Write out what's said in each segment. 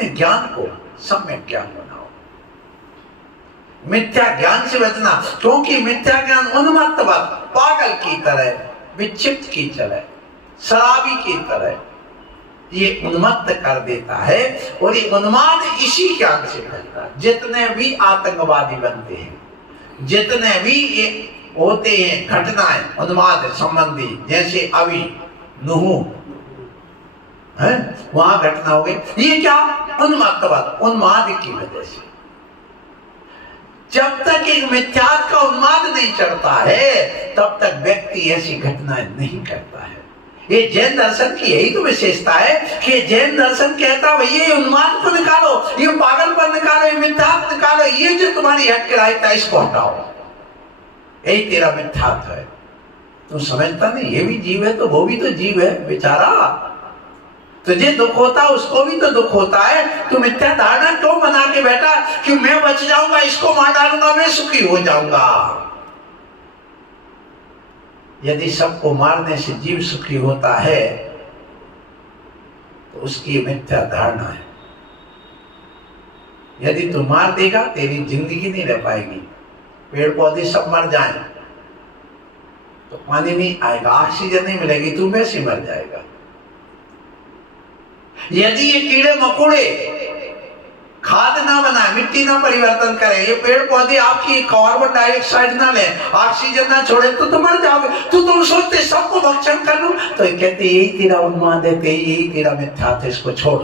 अपने ज्ञान को सम्यक ज्ञान बनाओ। मिथ्या ज्ञान से बचना, क्योंकि मिथ्या ज्ञान उन्मत्तवत, पागल की तरह, विक्षिप्त की तरह, शराबी की तरह ये उन्मत्त कर देता है। और ये उन्माद इसी ज्ञान से फैलता है। जितने भी आतंकवादी बनते हैं, जितने भी ये होते हैं घटनाएं उन्माद संबंधी, जैसे अभी नूह है वहां घटना हो गई, ये क्या उन्मत्तवत, उन्माद की वजह से। जब तक एक मिथ्यात्व का उन्माद नहीं चढ़ता है तब तक व्यक्ति ऐसी घटनाएं नहीं करता है। ये जैन दर्शन की यही तो विशेषता है कि जैन दर्शन कहता है ये उन्माद को निकालो, ये पागलपन निकालो, ये मिथ्यात्व निकालो, ये जो तुम्हारी हटकिराता इसको हटाओ, यही तेरा मिथ्यात्व है। तुम समझता नहीं ये भी जीव है तो वो भी तो जीव है बेचारा। तुझे दुख होता उसको भी तो दुख होता है। तू मिथ्या धारणा क्यों बना के बैठा कि मैं बच जाऊंगा, इसको मार डालूंगा, मैं सुखी हो जाऊंगा। यदि सबको मारने से जीव सुखी होता है तो उसकी मिथ्या धारणा है। यदि तू मार देगा तेरी जिंदगी नहीं रह पाएगी। पेड़ पौधे सब मर जाएं तो पानी नहीं आएगा, ऑक्सीजन नहीं मिलेगी, तू वैसे मर जाएगा। यदि ये कीड़े मकोड़े खाद ना बनाए, मिट्टी ना परिवर्तन करें, ये पेड़ पौधे आपकी कार्बन डाइऑक्साइड ना ले, ऑक्सीजन ना छोड़े तो मर जाओगे। तुम सोचते सबको भक्षण कर लूं, तो ये कहते यही तेरा उन्माद है, यही तेरा मिथ्यात्व, इसको छोड़।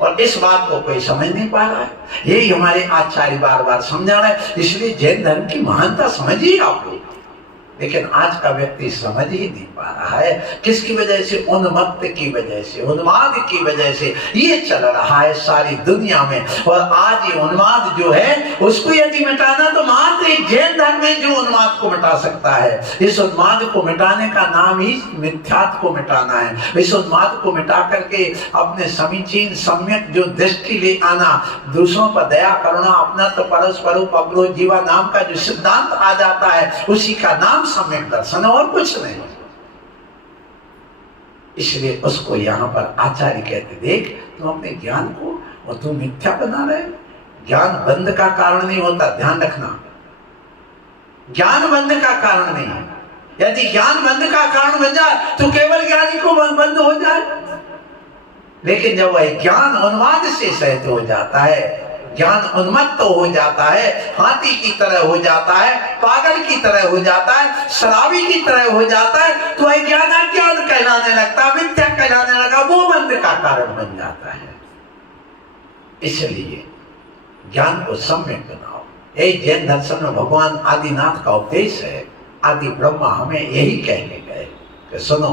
और इस बात को कोई समझ नहीं पा रहा है। यही हमारे आचार्य बार बार समझा रहे हैं। इसलिए जैन धर्म की महानता समझिए आप लोग। लेकिन आज का व्यक्ति समझ ही नहीं पा रहा है। किसकी वजह से? उन्मत्त की वजह से, उन्माद की वजह से ये चल रहा है सारी दुनिया में। और आज ये उन्माद जो है उसको यदि मिटाना तो मात्र एक जैन धर्म है जो उन्माद को मिटा सकता है। इस उन्माद को मिटाने का नाम ही मिथ्यात्व को मिटाना है। इस उन्माद को मिटा करके अपने समीचीन सम्यक जो दृष्टि ले आना, दूसरों पर दया करुणा, अपना तो परस्पर उपग्रह जीवा नाम का जो सिद्धांत आ जाता है उसी का नाम सम्यक दर्शन और कुछ नहीं। इसलिए उसको यहाँ पर आचार्य कहते, देख तुम अपने ज्ञान को और तुम मिथ्या बना रहे। ज्ञान बंद का कारण नहीं होता, ध्यान रखना। ज्ञान बंद का कारण नहीं है। यदि ज्ञान बंद का कारण बन जाए तो केवल ज्ञानी को बंद हो जाए। लेकिन जब वह ज्ञान उन्माद से सहित हो जाता है, ज्ञान उन्मत्त हो जाता है, हाथी की तरह हो जाता है, पागल की तरह हो जाता है, शराबी की तरह हो जाता है, तो वह ज्ञान अज्ञान कहलाने लगता, मिथ्या कहलाने लगा, वो बंद का कारण बन जाता है। इसलिए ज्ञान को सम्यक बनाओ। यही जैन दर्शन में भगवान आदिनाथ का उपदेश है। आदि ब्रह्मा हमें यही कहने गए कि सुनो,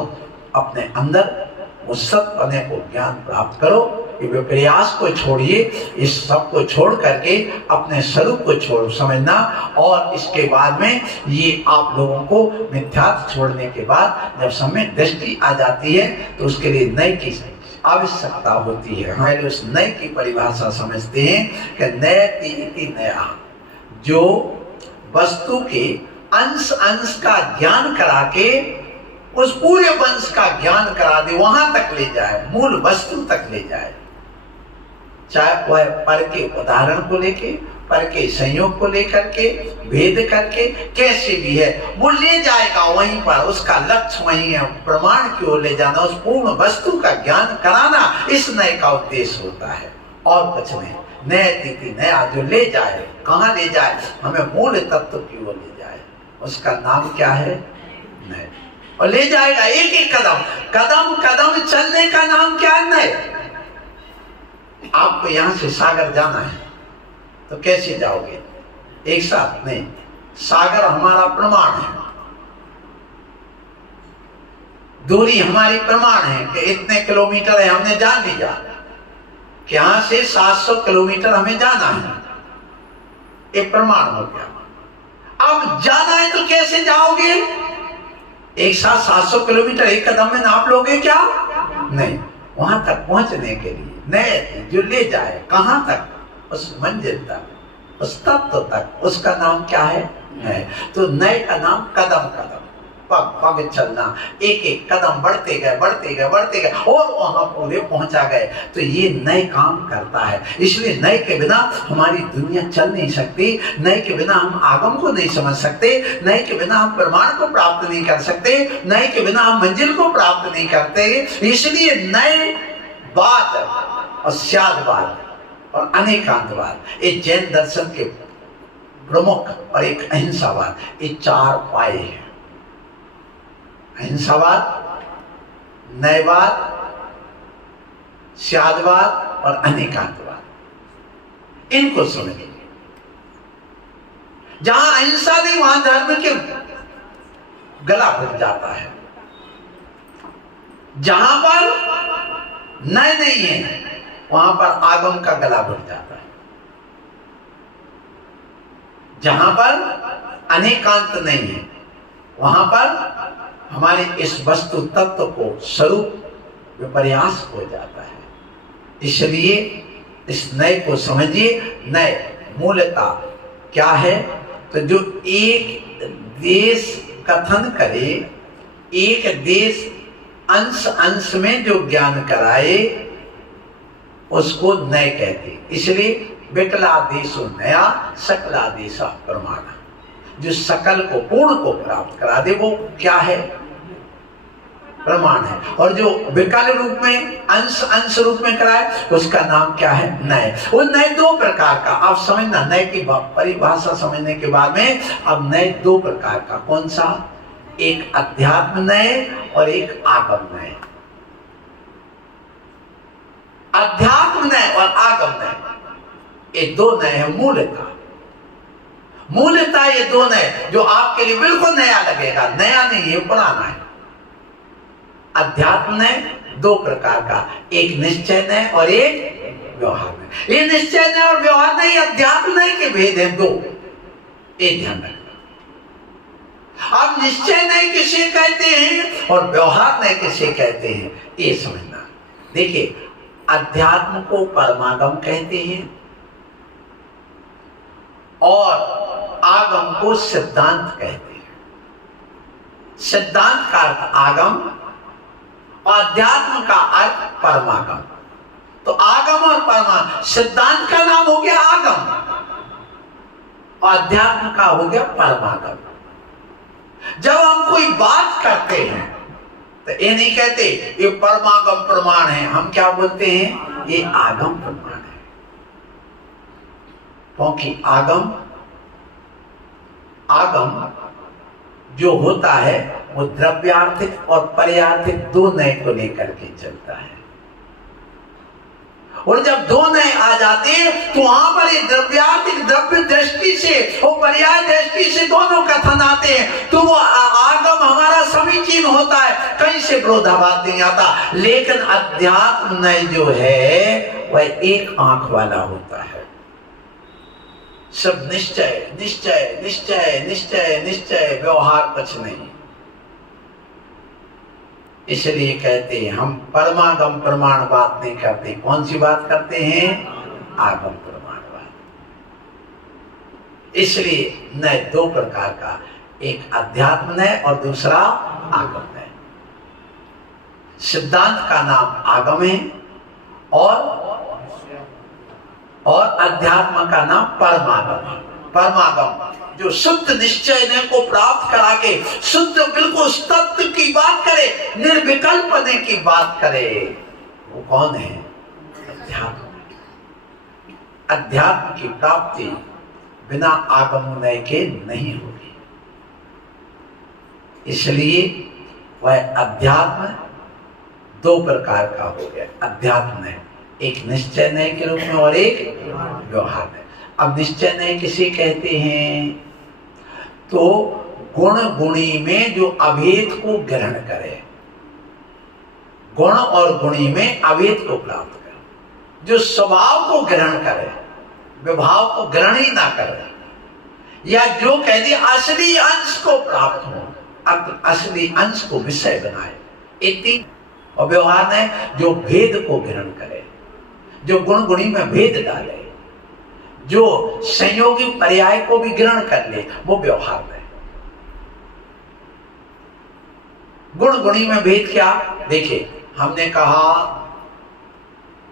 अपने अंदर उस सत्पने को ज्ञान प्राप्त करो। प्रयास को छोड़िए, इस सब को छोड़ करके अपने स्वरूप को छोड़ समझना। और इसके बाद में ये आप लोगों को मिथ्यात्व छोड़ने के बाद जब समय दृष्टि आ जाती है तो उसके लिए नए की आवश्यकता होती है। हम उस नए की परिभाषा समझते हैं कि नयति इति नया, जो वस्तु के अंश अंश का ज्ञान करा के उस पूरे वंश का ज्ञान करा दे, वहां तक ले जाए, मूल वस्तु तक ले जाए। चाहे वह पर के उदाहरण को लेके, पर के संयोग को लेकर के, भेद करके, कैसे भी है वो ले जाएगा वहीं पर। उसका लक्ष्य वहीं है, प्रमाण की ओर ले जाना, उस पूर्ण वस्तु का ज्ञान कराना, इस नए का उद्देश्य होता है और कुछ नहीं। नए तिथि नया जो ले जाए, कहाँ ले जाए? हमें मूल तत्व की ओर ले जाए। उसका नाम क्या है? नए। और ले जाएगा एक एक कदम, कदम कदम चलने का नाम क्या है? नए। आपको यहां से सागर जाना है तो कैसे जाओगे? एक साथ नहीं। सागर हमारा प्रमाण है, दूरी हमारी प्रमाण है कि इतने किलोमीटर है, हमने जान लिया कि यहां से 700 किलोमीटर हमें जाना है, एक प्रमाण हो गया। अब जाना है तो कैसे जाओगे? एक साथ 700 किलोमीटर एक कदम में नाप लोगे क्या? नहीं। वहां तक पहुंचने के लिए नए जो ले जाए, कहां तक? उस मंजिल तक, उस तत्व तक। उसका नाम क्या है? तो नए का नाम कदम कदम। पग पग चलना, एक एक कदम बढ़ते गए और वहां पूरे पहुंचा गए। तो ये नए काम करता है। इसलिए नए के बिना हमारी दुनिया चल नहीं सकती, नए के बिना हम आगम को नहीं समझ सकते, नए के बिना हम प्रमाण को प्राप्त नहीं कर सकते, नए के बिना हम मंजिल को प्राप्त नहीं करते। इसलिए नए बाद और स्यादवाद और अनेकांतवाद, ये जैन दर्शन के प्रमुख, और एक अहिंसावाद, ये चार पाए हैं। अहिंसावाद, नयवाद, स्यादवाद और अनेकांतवाद, इनको समझिए। जहां अहिंसा नहीं वहां धर्म के गला घुट जाता है। जहां पर नय नहीं है वहां पर आगम का गला घुट जाता है। जहां पर अनेकांत नहीं है वहां पर हमारे इस वस्तु तत्व को स्वरूप विपर्यास हो जाता है। इसलिए इस नए को समझिए। नए मूलतः क्या है? तो जो एक देश कथन करे, एक देश अंश अंश में जो ज्ञान कराए, उसको नए कहते। इसलिए विकलादेशो नया, सकलादेशा प्रमाण। जो सकल को पूर्ण को प्राप्त करा दे वो क्या है? प्रमाण है। और जो विकल रूप में, अंश अंश रूप में कराए, उसका नाम क्या है? नए। वो नए दो प्रकार का, आप समझना, नए की परिभाषा समझने के बाद में अब नए दो प्रकार का। कौन सा? एक अध्यात्म नए और एक आगम नए। अध्यात्म नए और आगम नए, ये दो नए हैं मूलतः। मूलतः ये दो नए जो आपके लिए बिल्कुल नया लगेगा, नया नहीं है, पुराना है। अध्यात्म नय दो प्रकार का, एक निश्चय नय और एक व्यवहार नय। ये निश्चय नय और व्यवहार नय, अध्यात्म नय के भेद हैं दो, ये ध्यान रखना। अब निश्चय नय किसे कहते हैं और व्यवहार नय किसे कहते हैं, ये समझना। देखिए, अध्यात्म को परमागम कहते हैं और आगम को सिद्धांत कहते हैं। सिद्धांत का अर्थ आगम और अध्यात्म का अर्थ परमागम। तो आगम और परमागम, सिद्धांत का नाम हो गया आगम और अध्यात्म का हो गया परमागम। जब हम कोई बात करते हैं तो ये नहीं कहते ये परमागम प्रमाण है, हम क्या बोलते हैं? ये आगम प्रमाण है। क्योंकि आगम जो होता है वो द्रव्यार्थिक और पर्यार्थिक दो नए को लेकर के चलता है। और जब दो नए आ जाते हैं तो वहां पर ये द्रव्यार्थिक द्रव्य दृष्टि से और पर्याय दृष्टि से दोनों कथन आते हैं। तो वो आगम हमारा समीचीन होता है, कहीं से विरोधाभास नहीं आता। लेकिन अध्यात्म नय जो है वह एक आंख वाला होता है। सब निश्चय निश्चय निश्चय निश्चय निश्चय, व्यवहार कुछ नहीं। इसलिए कहते हैं हम परमागम प्रमाण बात नहीं करते। कौन सी बात करते हैं? आगम प्रमाण बात। इसलिए नय दो प्रकार का, एक अध्यात्म नय और दूसरा आगम नय। सिद्धांत का नाम आगम है और अध्यात्म का नाम परमागम है। परमागम जो शुद्ध निश्चय ने को प्राप्त करा के शुद्ध बिल्कुल तत्व की बात करे, निर्विकल्पने की बात करे, वो कौन है? अध्यात्म। अध्यात्म की प्राप्ति बिना आगम नय के नहीं होगी। इसलिए वह अध्यात्म दो प्रकार का हो गया। अध्यात्म नय एक निश्चय नय के रूप में और एक व्यवहार नय। अब निश्चय नय किसे कहते हैं? तो गुण गुणी में जो अभेद को ग्रहण करे, गुण और गुणी में अभेद को प्राप्त करे, जो स्वभाव को ग्रहण करे, विभाव को ग्रहण ही ना करे, या जो कह दिए असली अंश को प्राप्त हो, असली अंश को विषय बनाए, इतनी। और व्यवहार नय जो भेद को ग्रहण करे, जो गुण गुणी में भेद डाले, जो संयोगी पर्याय को भी ग्रहण कर ले, वो व्यवहार है। गुण गुणी में भेद क्या? देखिए, हमने कहा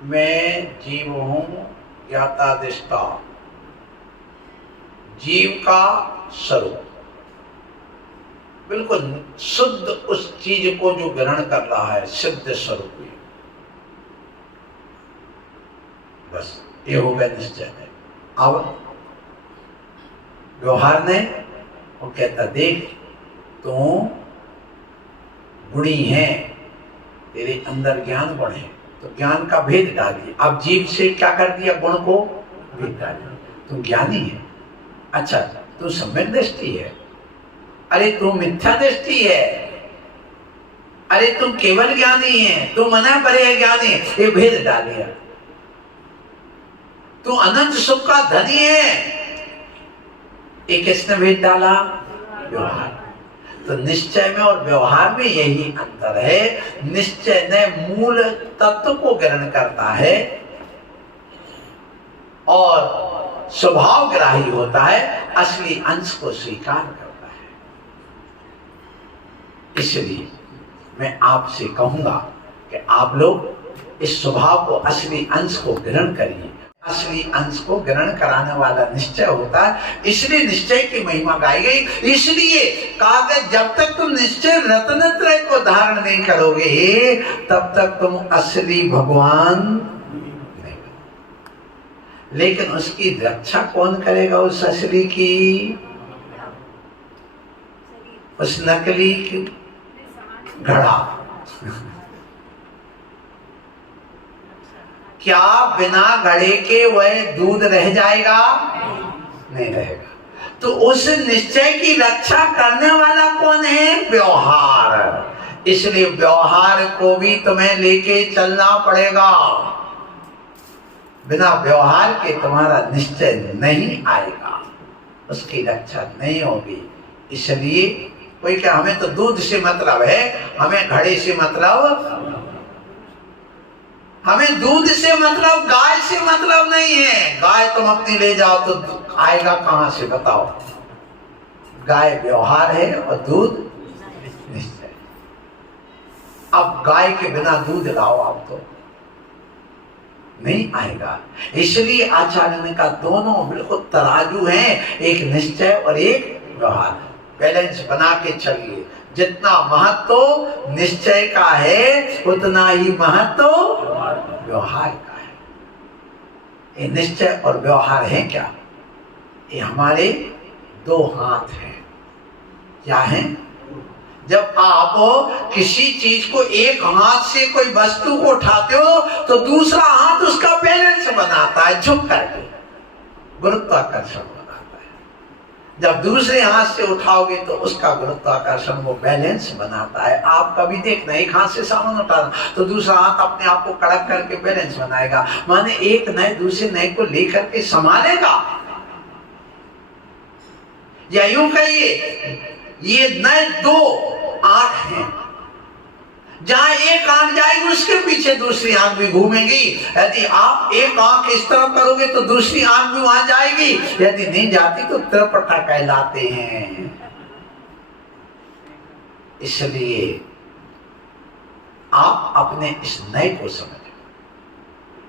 मैं जीव हूं, ज्ञाता दृष्टा, जीव का स्वरूप बिल्कुल शुद्ध, उस चीज को जो ग्रहण कर रहा है सिद्ध स्वरूप है। बस ये हो गया निश्चय में। अब व्यवहार ने वो कहता देख तू गुणी है, तेरे अंदर ज्ञान गुण है, तो ज्ञान का भेद डालिए। अब जीव से क्या कर दिया? गुण को भेद डालिए। तू ज्ञानी है, अच्छा तू सम्यक दृष्टि है, अरे तू मिथ्या दृष्टि है, अरे तू केवल ज्ञानी है, तू मना परे है ज्ञानी, ये भेद डालिए। तू अनंत सुख का धनी है, ये किसने भेद डाला? व्यवहार। तो निश्चय में और व्यवहार में यही अंतर है। निश्चय ने मूल तत्व को ग्रहण करता है और स्वभाव ग्राही होता है, असली अंश को स्वीकार करता है। इसलिए मैं आपसे कहूंगा कि आप लोग इस स्वभाव को, असली अंश को ग्रहण करिए। असली अंश को ग्रहण कराने वाला निश्चय होता है, इसलिए निश्चय की महिमा गाई गई। इसलिए कहा कि जब तक तुम निश्चय रत्नत्रय को धारण नहीं करोगे तब तक तुम असली भगवान नहीं। लेकिन उसकी रक्षा कौन करेगा? उस असली की, उस नकली की घड़ा। क्या बिना घड़े के वह दूध रह जाएगा? नहीं रहेगा। तो उस निश्चय की रक्षा करने वाला कौन है? व्यवहार। इसलिए व्यवहार को भी तुम्हें लेके चलना पड़ेगा। बिना व्यवहार के तुम्हारा निश्चय नहीं आएगा, उसकी रक्षा नहीं होगी। इसलिए कोई क्या हमें तो दूध से मतलब है, हमें घड़े से मतलब, हमें दूध से मतलब, गाय से मतलब नहीं है। गाय तुम अपनी ले जाओ तो आएगा कहां से बताओ? गाय व्यवहार है और दूध निश्चय। अब गाय के बिना दूध लाओ आप तो नहीं आएगा। इसलिए आचार्य ने कहा दोनों बिल्कुल तराजू हैं, एक निश्चय और एक व्यवहार। बैलेंस बना के चलिए। जितना महत्व निश्चय का है उतना ही महत्व व्यवहार का है। ये निश्चय और व्यवहार है क्या? ये हमारे दो हाथ हैं। क्या है? जब आप किसी चीज को एक हाथ से कोई वस्तु को उठाते हो तो दूसरा हाथ उसका बैलेंस बनाता है, झुक करके गुरुत्वाकर्षण बनाता है। जब दूसरे हाथ से उठाओगे तो उसका गुरुत्वाकर्षण वो बैलेंस बनाता है। आप कभी देखना, एक हाथ से सामान उठाना तो दूसरा हाथ अपने आप को कड़क करके बैलेंस बनाएगा, माने एक नए दूसरे नए को लेकर के संभालेगा। या यूं कहिए ये नए दो आंख हैं, जहां एक आंख जाएगी उसके पीछे दूसरी आंख भी घूमेगी। यदि आप एक आंख इस तरफ करोगे तो दूसरी आंख भी वहां जाएगी, यदि नहीं जाती तो त्रिपटा कहलाते हैं। इसलिए आप अपने इस नए को समझो,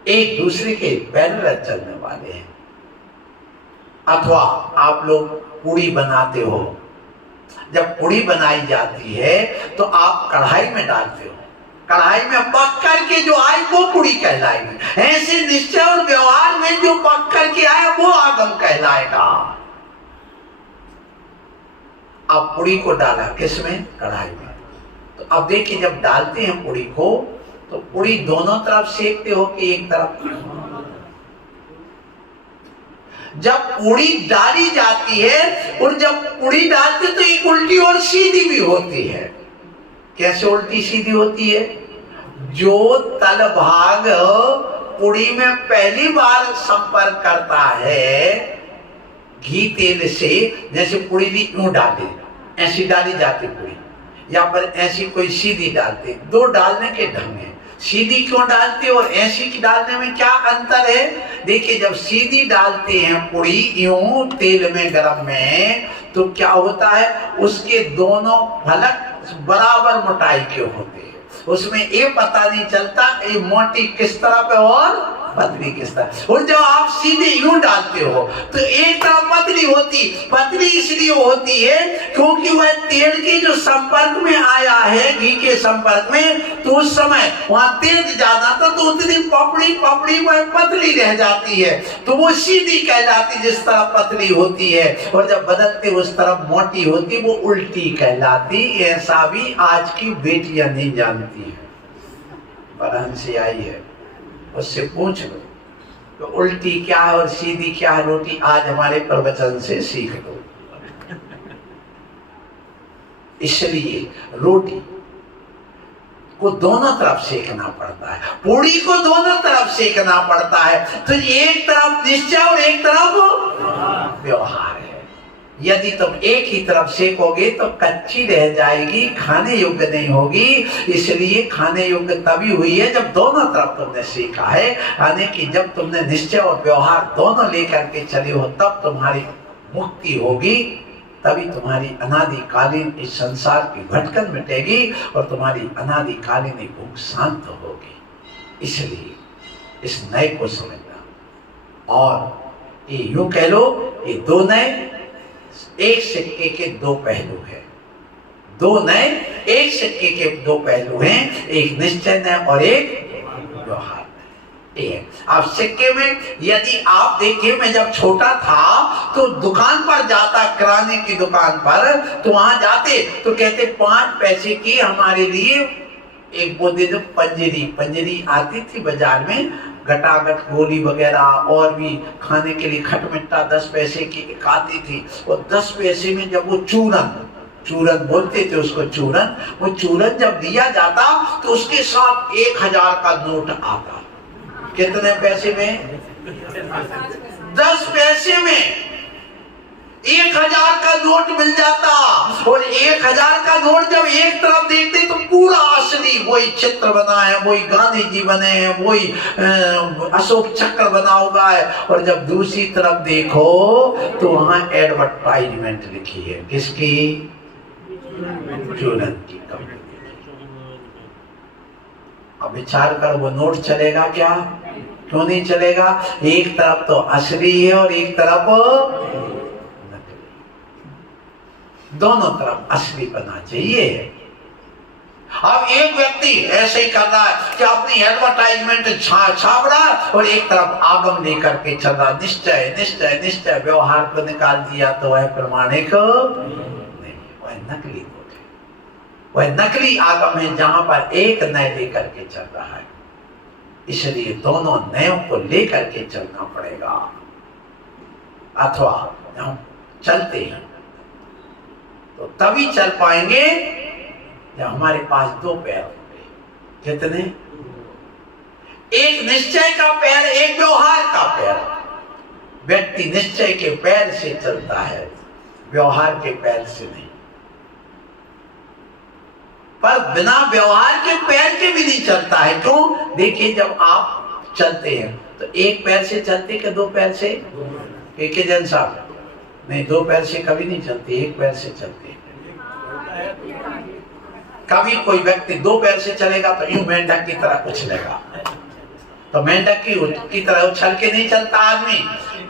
एक दूसरे के पैरेलल चलने वाले हैं। अथवा आप लोग पूड़ी बनाते हो, जब पूड़ी बनाई जाती है तो आप कढ़ाई में डालते हो, कढ़ाई में पक करके जो आए वो पूड़ी कहलाएगी। ऐसे निश्चय और व्यवहार में जो पक करके आए वो आगम कहलाएगा। आप पूड़ी को डाला किसमें? कढ़ाई में। तो अब देखिए जब डालते हैं पूड़ी को तो पूड़ी दोनों तरफ सेकते हो कि एक तरफ? जब पूड़ी डाली जाती है और जब पूड़ी डालते तो एक उल्टी और सीधी भी होती है। कैसे उल्टी सीधी होती है? जो तल भाग पूड़ी में पहली बार संपर्क करता है घी तेल से, जैसे पूड़ी भी यूं डाले, ऐसी डाली जाती पूड़ी, या पर ऐसी कोई सीधी डालते, दो डालने के ढंग है। सीधी क्यों डालते और ऐसी की डालने में क्या अंतर है? देखिए जब सीधी डालते हैं पूड़ी यूं तेल में गरम में तो क्या होता है, उसके दोनों फलक बराबर मोटाई के होते हैं, उसमें ये पता नहीं चलता ये मोटी किस तरह पे और पतली किस तरह। और जब आप सीधे यूं डालते हो तो एक तरफ पतली होती, पतली इसलिए होती है क्योंकि वह तेल के जो संपर्क में आया है, घी के संपर्क में, तो उस समय वहां तेज ज्यादा था तो उतनी पपड़ी पपड़ी वह पतली रह जाती है, तो वो सीधी कहलाती जिस तरफ पतली होती है, और जब बदलते उस तरफ मोटी होती वो उल्टी कहलाती। ऐसा भी आज की बेटियां नहीं जानती है। बहन से आई है, उससे पूछ लो तो उल्टी क्या है और सीधी क्या है रोटी, आज हमारे प्रवचन से सीख लो। इसलिए रोटी को दोनों तरफ सेकना पड़ता है, पूड़ी को दोनों तरफ सेकना पड़ता है, तो एक तरफ निश्चय और एक तरफ व्यवहार है। यदि तुम एक ही तरफ सेकोगे तो कच्ची रह जाएगी, खाने योग्य नहीं होगी। इसलिए खाने योग्य तभी हुई है जब दोनों तरफ तुमने सीखा है, यानी कि जब तुमने निश्चय और व्यवहार दोनों लेकर के चले हो तब तुम्हारी मुक्ति होगी, तभी तुम्हारी अनादिकालीन इस संसार की भटकन मिटेगी और तुम्हारी अनादिकालीन भूख शांत होगी। इसलिए इस नए को समझना। और ये यूं कह लो, ये दो नए एक सिक्के के दो पहलू हैं, दो नए एक सिक्के के दो पहलू हैं, एक निश्चय नय और एक व्यवहार नय। अब सिक्के में यदि आप देखिए, मैं जब छोटा था तो दुकान पर जाता, किराने की दुकान पर, तो वहां जाते तो कहते 5 पैसे की हमारे लिए एक वो दे दो। पंजरी आती थी बाजार में, गटागट गोली वगैरह और भी खाने के लिए खटमिट्टा 10 पैसे की एक आती थी। और 10 पैसे में जब वो चूरन बोलते थे उसको, चूरन, वो चूरन जब दिया जाता तो उसके साथ 1000 का नोट आता। कितने पैसे में? 10 पैसे में 1000 का नोट मिल जाता। और 1000 का नोट जब एक तरफ देखते तो पूरा असली वही चित्र बना है, वही गांधी जी बने हैं, वही अशोक चक्र बना हुआ है। और जब दूसरी तरफ देखो तो वहां एडवर्टाइजमेंट लिखी है, किसकी? चूरन की कंपनी। अब विचार कर, वो नोट चलेगा क्या? क्यों नहीं चलेगा? एक तरफ तो असली है और एक तरफ दोनों तरफ असली बना चाहिए। अब एक व्यक्ति ऐसे ही कर रहा है कि अपनी एडवर्टाइजमेंट छाप रहा और एक तरफ आगम लेकर के चल रहा, निश्चय निश्चय निश्चय, व्यवहार को निकाल दिया तो वह प्रमाणिक नहीं, वह नकली हो गए। वह नकली आगम है जहां पर एक नय लेकर के चल रहा है। इसलिए दोनों नयों को लेकर के चलना पड़ेगा। अथवा हम चलते हैं तो तभी चल पाएंगे जब हमारे पास 2 पैर होंगे। कितने? एक निश्चय का पैर, एक व्यवहार का पैर। व्यक्ति निश्चय के पैर से चलता है, व्यवहार के पैर से नहीं। पर बिना व्यवहार के पैर के भी नहीं चलता है। क्यों? देखिए, जब आप चलते हैं तो एक पैर से चलते कि 2 पैर से? एक ही जन साहब नहीं, 2 पैर से कभी नहीं चलती, एक पैर से चलती है। कभी कोई व्यक्ति 2 पैर से चलेगा तो यूं मेंढक की तरह उछलेगा, तो मेंढक की तरह उछल के नहीं चलता आदमी।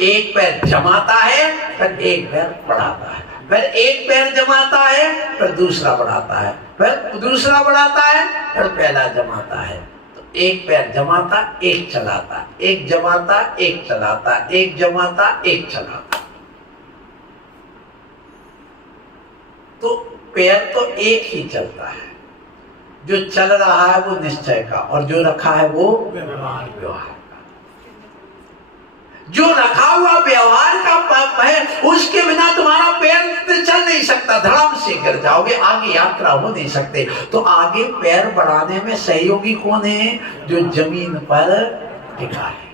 एक पैर जमाता है फिर एक पैर बढ़ाता है, फिर एक पैर जमाता है फिर दूसरा बढ़ाता है, फिर दूसरा बढ़ाता है फिर पहला जमाता है। तो एक पैर जमाता, एक चलाता, एक जमाता, एक चलाता, एक जमाता, एक चलाता। तो पैर तो एक ही चलता है। जो चल रहा है वो निश्चय का, और जो रखा है वो व्यवहार का। जो रखा हुआ व्यवहार का है, उसके बिना तुम्हारा पैर चल नहीं सकता, धड़ाम से गिर जाओगे, आगे यात्रा हो नहीं सकते। तो आगे पैर बढ़ाने में सहयोगी कौन है? जो जमीन पर टिका है।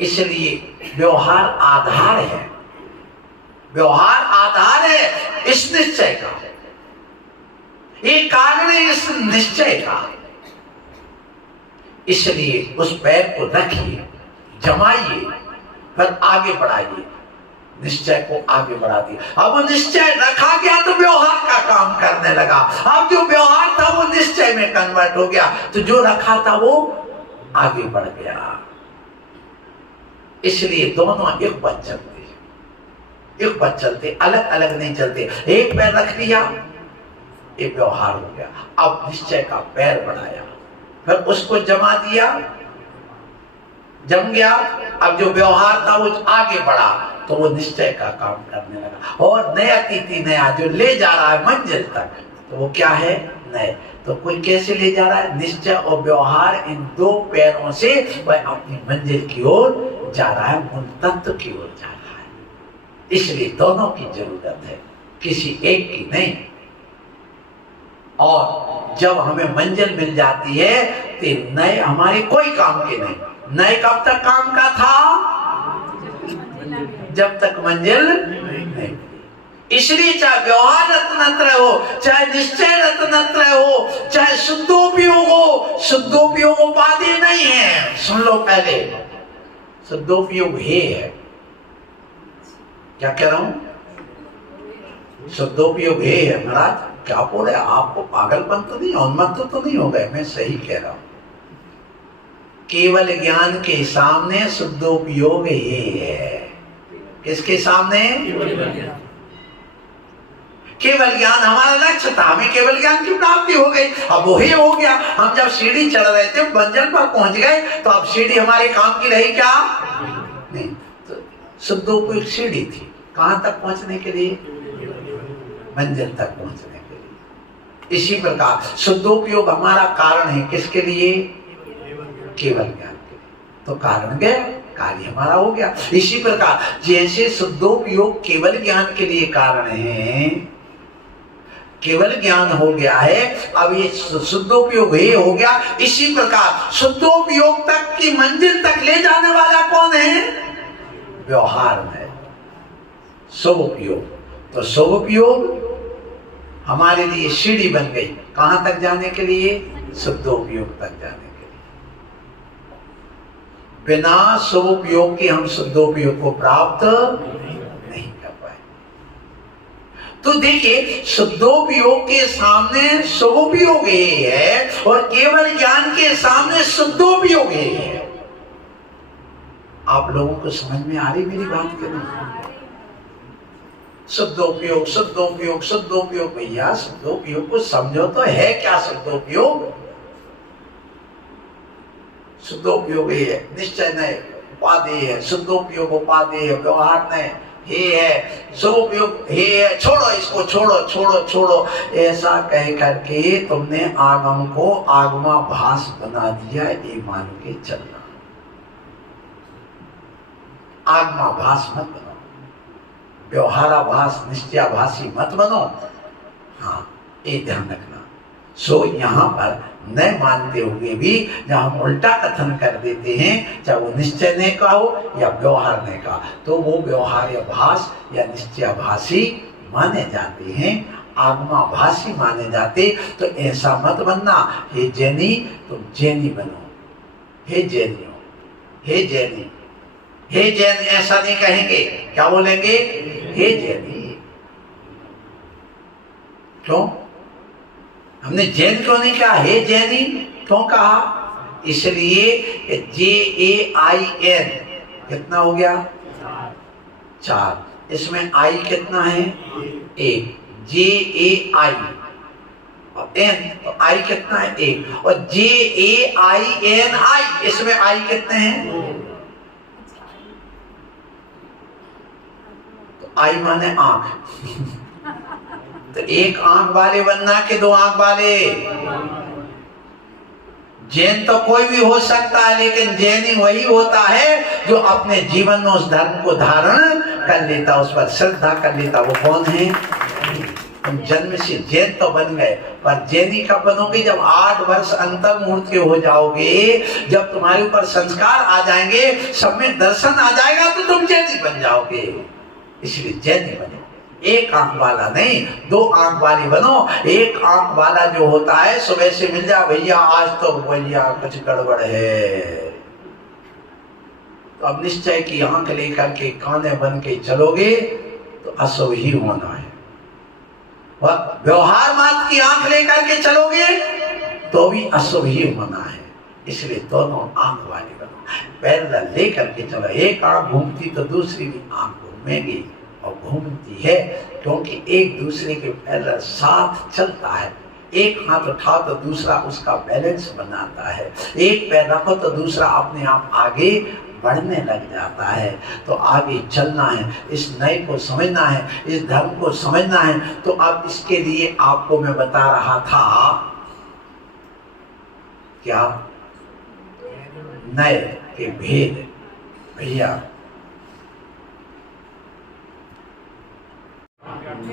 इसलिए व्यवहार आधार है, व्यवहार आधार है इस निश्चय का, ये कारण है इस निश्चय का। इसलिए उस पैर को रखिए, जमाइए, फिर आगे बढ़ाइए। निश्चय को आगे बढ़ा दिया। अब वो निश्चय रखा गया तो व्यवहार का काम करने लगा। अब जो व्यवहार था वो निश्चय में कन्वर्ट हो गया, तो जो रखा था वो आगे बढ़ गया। इसलिए दोनों एक पथ चलते, एक पथ चलते, अलग अलग नहीं चलते। एक पैर रख लिया, एक व्यवहार हो गया। अब निश्चय का पैर बढ़ाया, फिर उसको जमा दिया, जम गया। अब जो व्यवहार था वो आगे बढ़ा, तो वो निश्चय का काम करने लगा। और नया अतिथि, नया जो ले जा रहा है मंजिल तक, तो वो क्या है? नए। तो कोई कैसे ले जा रहा है? निश्चय और व्यवहार, इन दो पैरों से वह अपनी मंजिल की ओर जा रहा है, मूल तत्व की ओर जा रहा है। इसलिए दोनों की जरूरत है, किसी एक की नहीं। और जब हमें मंजिल मिल जाती है तो नए हमारे कोई काम के नहीं। नए कब तक काम का था? जब तक मंजिल नहीं। इसलिए चाहे व्यवहार रत्नत्रय हो, चाहे निश्चय रत्नत्रय हो, चाहे शुद्धोपयोग हो, शुद्धोपयोग उपाधि नहीं है। सुन लो पहले, शुद्धोपयोग हे है। क्या कह रहा हूं? शुद्धोपयोग हे है। महाराज क्या बोले? आपको पागलपन तो नहीं, उन्मत्त तो नहीं हो गए? मैं सही कह रहा हूं। केवल ज्ञान के सामने शुद्धोपयोग ये है। किसके सामने? केवल ज्ञान हमारा लक्ष्य था, हमें केवल ज्ञान की प्राप्ति हो गई। अब वही हो गया। हम जब सीढ़ी चढ़ रहे थे, मंजिल पर पहुंच गए, तो अब सीढ़ी हमारे काम की रही क्या? नहीं। तो शुद्धोपयोग सीढ़ी थी, कहां तक पहुंचने के लिए? मंजिल तक पहुंचने के लिए। इसी प्रकार शुद्धोपयोग हमारा कारण है, किसके लिए? केवल ज्ञान के लिए। तो कारण गया, कार्य हमारा हो गया। इसी प्रकार जैसे शुद्धोपयोग केवल ज्ञान के लिए कारण है, केवल ज्ञान हो गया है, अब ये शुद्धोपयोग ही हो गया। इसी प्रकार शुद्धोपयोग तक की मंजिल तक ले जाने वाला कौन है? व्यवहार है, शुभोपयोग। तो शुभोपयोग हमारे लिए सीढ़ी बन गई, कहां तक जाने के लिए? शुद्धोपयोग तक जाने। बिना शुभोपयोग के हम शुद्धोपयोग को प्राप्त नहीं कर पाए। तो देखिए, शुद्धोपयोग के सामने शुभोपयोग ही है, और केवल ज्ञान के सामने शुद्धोपयोग ही है। आप लोगों को समझ में आ रही मेरी बात के नहीं? शुद्धोपयोग, शुद्धोपयोग, शुद्धोपयोग। भैया शुद्धोपयोग को समझो तो है क्या शुद्धोपयोग? शुद्धोपयोग है, निश्चय नहीं उपाधि है। शुद्धोपयोग उपाधि है, व्यवहार नहीं हे है। शुभोपयोग हे है, छोड़ो इसको, छोड़ो छोड़ो छोड़ो, ऐसा कह करके तुमने आगम को आगमाभास बना दिया, ये मान के चलना। आगमाभास मत बनो, व्यवहाराभास निश्चयाभासी मत बनो। हाँ, ये ध्यान रखना। सो यहाँ पर न मानते हुए भी जब हम उल्टा कथन कर देते हैं, चाहे वो निश्चय ने का हो या व्यवहार ने का, तो वो व्यवहार्यभास या निश्चयाभासी माने जाते हैं, आगमाभासी माने जाते। तो ऐसा मत बनना, हे जैनी तुम जैनी बनो, हे जैनियो, हे जैनी, हे जैन ऐसा नहीं कहेंगे। क्या बोलेंगे? हे जैनी। क्यों? हमने जैन क्यों नहीं कहा? हे जैनी क्यों कहा? इसलिए JAIN कितना हो गया? 4। इसमें आई कितना है? 1। JAI और N, तो आई कितना है? 1। और JAINI, इसमें आई कितने हैं? तो आई माने आंख। तो एक आंख वाले बनना के दो आंख वाले? जैन तो कोई भी हो सकता है, लेकिन जैनी वही होता है जो अपने जीवन में उस धर्म को धारण कर लेता, उस पर श्रद्धा कर लेता। वो कौन है? तुम जन्म से जैन तो बन गए, पर जैनी कब बनोगे? जब 8 वर्ष अंतर मुहूर्त के हो जाओगे, जब तुम्हारे ऊपर संस्कार आ जाएंगे, सब में दर्शन आ जाएगा, तो तुम जैनी बन जाओगे। इसलिए जैनी बनो, एक आंख वाला नहीं, 2 आंख वाली बनो। एक आंख वाला जो होता है, सुबह से मिल जाए, भैया आज तो भैया कुछ गड़बड़ है, तो अब निश्चय की आंख लेकर के काने बन के चलोगे तो अशुभ ही होना है। और व्यवहार मात्र की आंख लेकर के चलोगे तो भी अशुभ ही होना है। इसलिए दोनों आंख वाले बनो, पैरेलल लेकर के चलो। एक आंख घूमती तो दूसरी भी आंख घूमेगी और घूमती है, क्योंकि एक दूसरे के पैरेलल साथ चलता है। एक हाथ उठाओ तो दूसरा उसका बैलेंस बनाता है, एक पैर रखो तो दूसरा अपने आप आगे बढ़ने लग जाता है। तो आगे चलना है, इस नए को समझना है, इस धर्म को समझना है। तो अब इसके लिए आपको मैं बता रहा था क्या, नए के भेद। भैया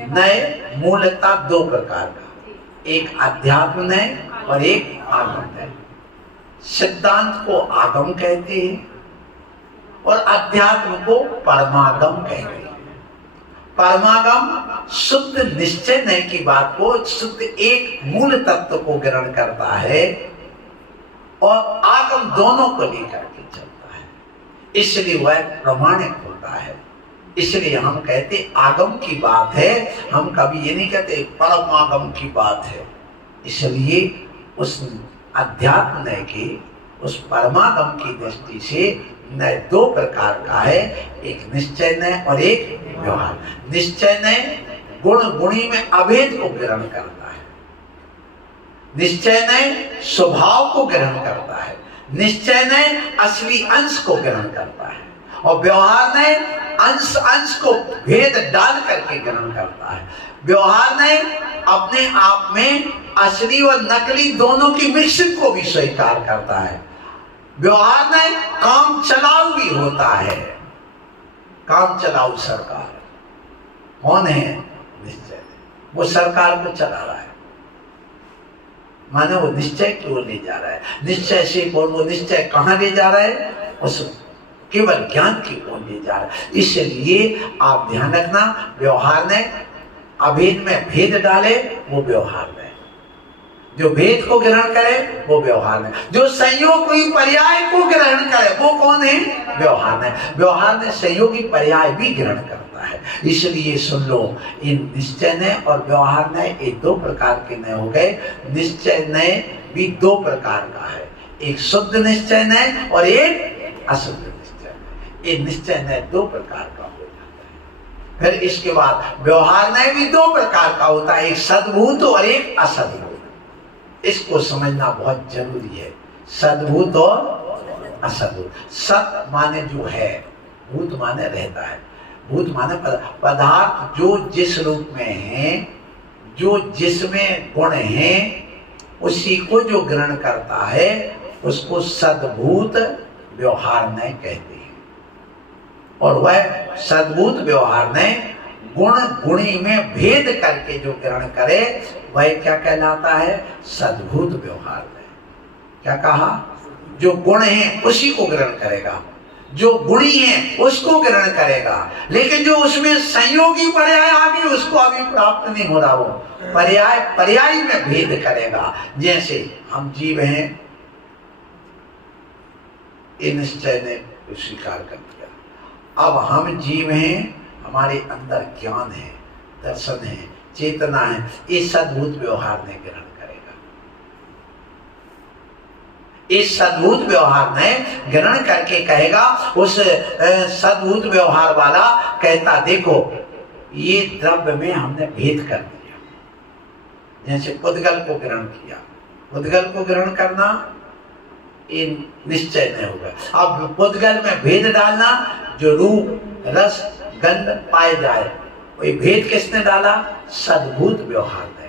नए मूलतः दो प्रकार का, एक अध्यात्म नय और एक आगम नय। सिद्धांत को आगम कहते हैं और अध्यात्म को परमागम कहते हैं। परमागम शुद्ध निश्चय नय की बात को, शुद्ध एक मूल तत्व को ग्रहण करता है और आगम दोनों को लेकर के चलता है, इसलिए वह प्रमाणिक होता है। इसलिए हम कहते आगम की बात है, हम कभी ये नहीं कहते परमागम की बात है। इसलिए उस अध्यात्म नय की, उस परमागम की दृष्टि से नय दो प्रकार का है, एक निश्चय नय और एक व्यवहार। निश्चय नय गुण गुणी में अभेद को ग्रहण करता है, निश्चय नय स्वभाव को ग्रहण करता है, निश्चय नय असली अंश को ग्रहण करता है, और व्यवहार नय अंश अंश को भेद डाल करके ग्रहण करता है। व्यवहार नय अपने आप में असली और नकली दोनों की मिश्रण को भी स्वीकार करता है। व्यवहार नय काम चलाऊ भी होता है। काम चलाऊ सरकार कौन है? निश्चय। वो सरकार को चला रहा है, माने वो निश्चय की ओर ले जा रहा है। निश्चय से कौन, वो निश्चय कहाँ ले जा रहा है? उस केवल ज्ञान की ओर ले जा रहा है। इसलिए आप ध्यान रखना, व्यवहार ने अभेद में भेद डाले वो व्यवहार ने, जो भेद को ग्रहण करे वो व्यवहार ने, जो संयोग कोई पर्याय को ग्रहण करे वो कौन है? व्यवहार ने। व्यवहार ने संयोगी पर्याय भी ग्रहण करता है। इसलिए सुन लो, इन निश्चय नय और व्यवहार नय ये दो प्रकार के नय हो गए। निश्चय नय भी दो प्रकार का है, एक शुद्ध निश्चय नय और एक अशुद्ध निश्चय नय। ये निश्चय नय दो प्रकार का हो जाता है। फिर इसके बाद व्यवहार नय भी दो प्रकार का होता है, एक सद्भूत और एक असद्भूत। इसको समझना बहुत जरूरी है, सद्भूत और असद्भूत। सत माने जो है, भूत माने रहता है। भूत माने पदार्थ जो जिस रूप में है, जो जिसमें गुण है, उसी को जो ग्रहण करता है उसको सद्भूत व्यवहार नय कहते हैं। और वह सद्भूत व्यवहार नय गुण गुणी में भेद करके जो ग्रहण करे वह क्या कहलाता है? सद्भूत व्यवहार नय। क्या कहा? जो गुण है उसी को ग्रहण करेगा, जो गुणी है उसको ग्रहण करेगा, लेकिन जो उसमें संयोगी पर्याय आ गई उसको अभी प्राप्त नहीं हो रहा, वो पर्याय पर्याय में भेद करेगा। जैसे हम जीव हैं, ये निश्चय ने स्वीकार कर दिया। अब हम जीव हैं, हमारे अंदर ज्ञान है, दर्शन है, चेतना है, ये सद्भूत व्यवहार ने ग्रहण करेगा। इस सद्भूत व्यवहार ने ग्रहण करके कहेगा, उस सद्भूत व्यवहार वाला कहता देखो ये द्रव्य में हमने भेद कर दिया। जैसे पुद्गल को ग्रहण किया, पुद्गल को ग्रहण करना ये निश्चय नहीं होगा। अब पुद्गल में भेद डालना, जो रूप रस गंध पाए जाए, वही भेद किसने डाला? सद्भूत व्यवहार ने।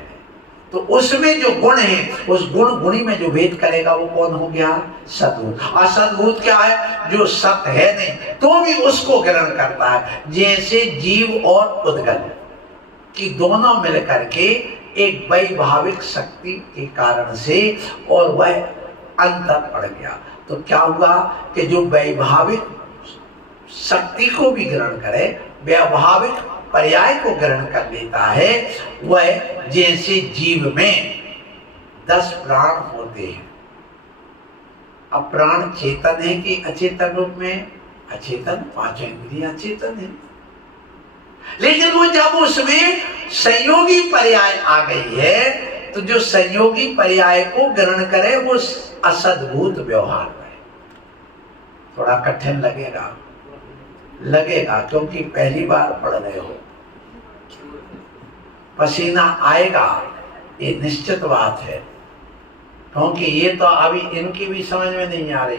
तो उसमें जो गुण है, उस गुण गुणी में जो भेद करेगा वो कौन हो गया? सद्भूत। असद्भूत क्या है? जो सत है नहीं तो भी उसको ग्रहण करता है। जैसे जीव और पुद्गल की दोनों मिलकर के एक वैभाविक शक्ति के कारण से और वह अंतर पड़ गया, तो क्या हुआ कि जो वैभाविक शक्ति को भी ग्रहण करे, व्यावहारिक पर्याय को ग्रहण कर लेता है, वह जैसे जीव में 10 प्राण होते हैं। अब प्राण चेतन है कि अचेतन रूप में? अचेतन, पांचों इंद्रियां चेतन है, लेकिन वो जब उसमें संयोगी पर्याय आ गई है तो जो संयोगी पर्याय को ग्रहण करे वो असद्भूत व्यवहार है। थोड़ा कठिन लगेगा क्योंकि पहली बार पढ़ रहे हो, पसीना आएगा ये निश्चित बात है, क्योंकि ये तो अभी इनकी भी समझ में नहीं आ रही।